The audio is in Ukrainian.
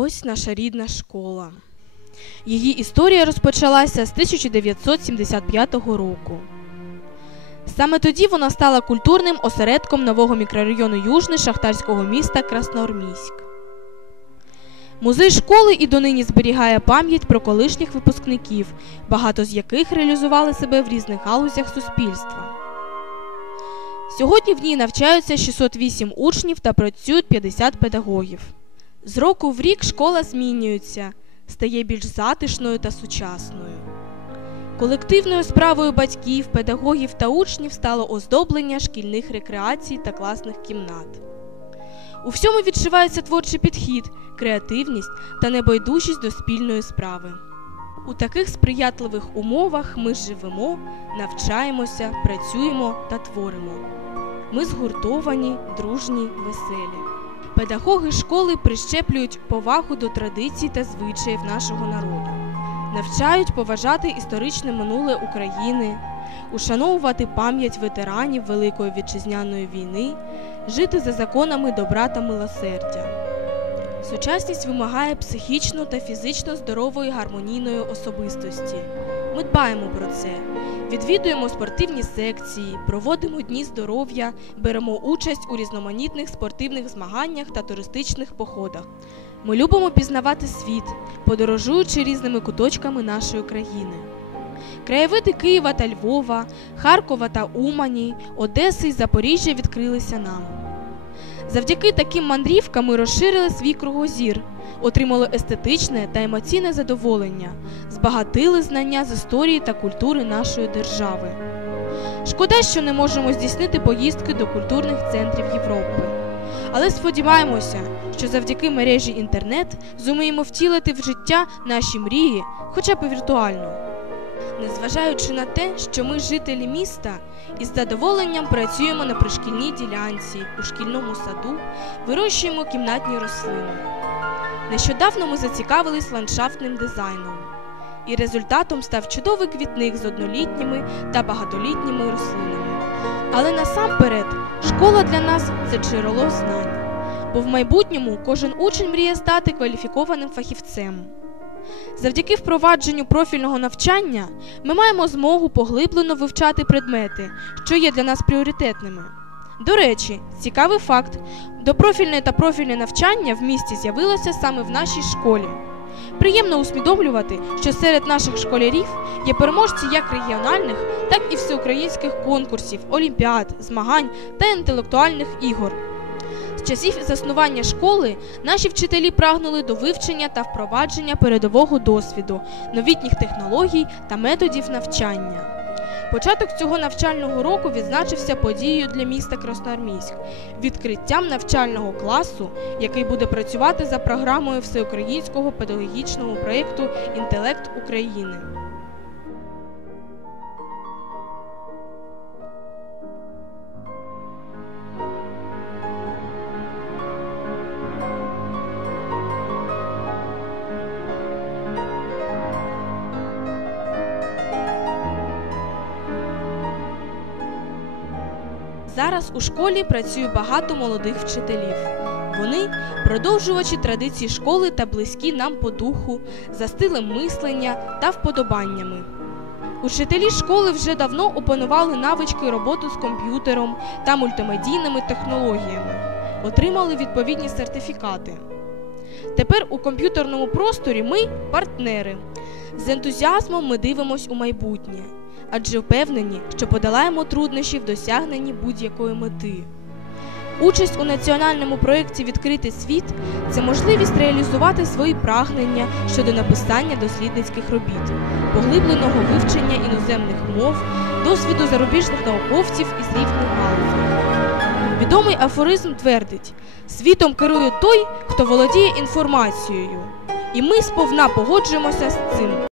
Ось наша рідна школа. Її історія розпочалася з 1975 року. Саме тоді вона стала культурним осередком нового мікрорайону Южний шахтарського міста Красноармійськ. Музей школи і донині зберігає пам'ять про колишніх випускників, багато з яких реалізували себе в різних галузях суспільства. Сьогодні в ній навчаються 608 учнів та працюють 50 педагогів. З року в рік школа змінюється, стає більш затишною та сучасною. Колективною справою батьків, педагогів та учнів стало оздоблення шкільних рекреацій та класних кімнат. У всьому відчувається творчий підхід, креативність та небайдужість до спільної справи. У таких сприятливих умовах ми живемо, навчаємося, працюємо та творимо. Ми згуртовані, дружні, веселі. Педагоги школи прищеплюють повагу до традицій та звичаїв нашого народу, навчають поважати історичне минуле України, ушановувати пам'ять ветеранів Великої вітчизняної війни, жити за законами добра та милосердя. Сучасність вимагає психічно та фізично здорової гармонійної особистості. Ми дбаємо про це. Відвідуємо спортивні секції, проводимо дні здоров'я, беремо участь у різноманітних спортивних змаганнях та туристичних походах. Ми любимо пізнавати світ, подорожуючи різними куточками нашої країни. Краєвиди Києва та Львова, Харкова та Умані, Одеси й Запоріжжя відкрилися нам. Завдяки таким мандрівкам ми розширили свій кругозір, отримали естетичне та емоційне задоволення, збагатили знання з історії та культури нашої держави. Шкода, що не можемо здійснити поїздки до культурних центрів Європи. Але сподіваємося, що завдяки мережі інтернет зуміємо втілити в життя наші мрії, хоча б віртуально. Незважаючи на те, що ми жителі міста, із задоволенням працюємо на пришкільній ділянці, у шкільному саду, вирощуємо кімнатні рослини. Нещодавно ми зацікавились ландшафтним дизайном, і результатом став чудовий квітник з однолітніми та багатолітніми рослинами. Але насамперед, школа для нас це джерело знань, бо в майбутньому кожен учень мріє стати кваліфікованим фахівцем. Завдяки впровадженню профільного навчання ми маємо змогу поглиблено вивчати предмети, що є для нас пріоритетними. До речі, цікавий факт: допрофільне та профільне навчання в місті з'явилося саме в нашій школі. Приємно усвідомлювати, що серед наших школярів є переможці як регіональних, так і всеукраїнських конкурсів, олімпіад, змагань та інтелектуальних ігор. Часів заснування школи наші вчителі прагнули до вивчення та впровадження передового досвіду, новітніх технологій та методів навчання. Початок цього навчального року відзначився подією для міста Красноармійськ відкриттям навчального класу, який буде працювати за програмою всеукраїнського педагогічного проєкту Інтелект України. Зараз у школі працює багато молодих вчителів. Вони продовжувачі традицій школи та близькі нам по духу, за стилем мислення та вподобаннями. Учителі школи вже давно опанували навички роботи з комп'ютером та мультимедійними технологіями, отримали відповідні сертифікати. Тепер у комп'ютерному просторі ми партнери. З ентузіазмом ми дивимось у майбутнє, адже впевнені, що подолаємо труднощі в досягненні будь-якої мети. Участь у національному проєкті Відкритий світ це можливість реалізувати свої прагнення щодо написання дослідницьких робіт, поглибленого вивчення іноземних мов, досвіду зарубіжних науковців із різних галузей. Відомий афоризм твердить: світом керує той, хто володіє інформацією. І ми сповна погоджуємося з цим.